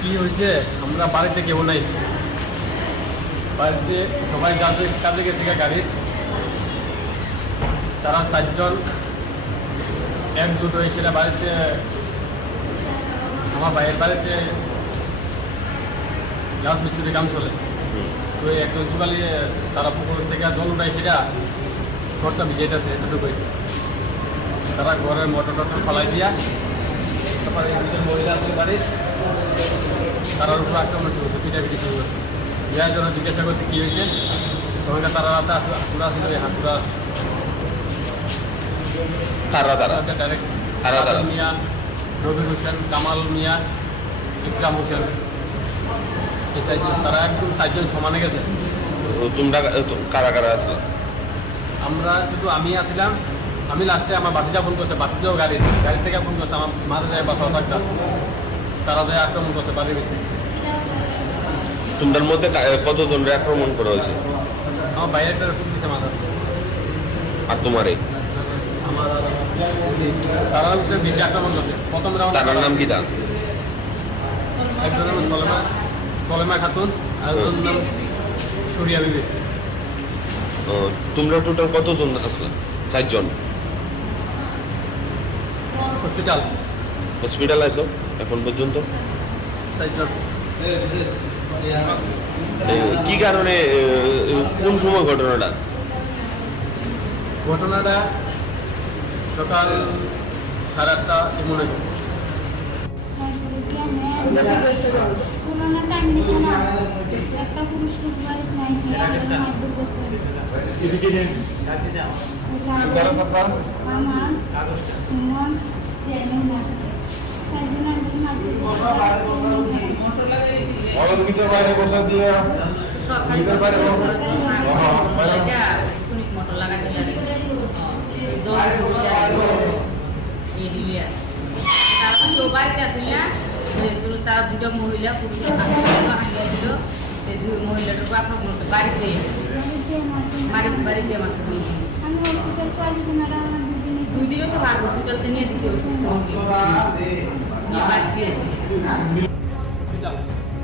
কি হয়েছে, আমরা বাড়িতে কেউ নাই, বাড়িতে সবাই কাজে গেছে গাড়ির। তারা 4 জন একজুট হয়েছিল বাড়িতে। আমার ভাইয়ের বাড়িতে লাউড মিস্ত্রির কাম চলে, তো একজন যুগালি তারা পুকুর থেকে জল উঠায়, সেটা ঘরটা ভিজাইতেছে এতটুকুই। তারা ঘরের মোটর টটর ফলাই দিয়া তারপরে একজন মহিলা আছে বাড়ির, তারার উপর আক্রমণ শুরু করছে, পিটাপিটি শুরু করছে। যার জন্য জিজ্ঞাসা করছে কী হয়েছে, তখন তারা রাতে হাতুড়া ছিল, এই হাতুড়া ডাইরেক্ট মিয়া, রবি হোসেন, কামাল মিয়া, ইকরাম হোসেন, এই 4 জন, তারা একদম 4 জন সমানে গেছে। তোমরা কারা কারা আসলো? আমরা শুধু আমি আসছিলাম। আমি লাস্টে আমার বাতিজা ফোন করছে, বাতিজাও গাড়ি থেকে ফোন করছে, আমার মাঝে যায় বাসাও থাকতা, তারা যায় আক্রমণ করছে বাড়ির ভিতরে। তোমাদের মধ্যে কতজনের আক্রমণ করা হয়েছে? আমার বাইরে একটা ফোন দিচ্ছে মাথা। আর তোমারে? আমার তারা হচ্ছে বেশি আক্রমণ করছে। প্রথম রাউন্ড তার নাম কি? তার একজনের নাম সলেমা খাতুন, আর একজনের নাম সুরিয়া বিবি। তোমরা টোটাল কতজন আসলা? 4 জন। হসপিটাল আছো এখন পর্যন্ত? 4 জন। কি কারণে, কোন সময় ঘটনাটা? ঘটনাটা সকাল 8:30 মনে হয়। পুরোনো টাইম দিছে না, একটা পুরুষ লোক বাড়িতে নাই, মাইদুর করছে। আমার সুমন জেনুনা 4 জন আমি মাইদুর তারা 2টা মহিলা পুরুষ মহিলাটাকে আক্রমণ করছে বাড়িতে বাড়িতে আমার আমি হসপিটাল কয়েকদিন আর আমার 2 দিনও তো হসপিটালতে নিয়ে দিছে অসুস্থ বাড়িতে এসে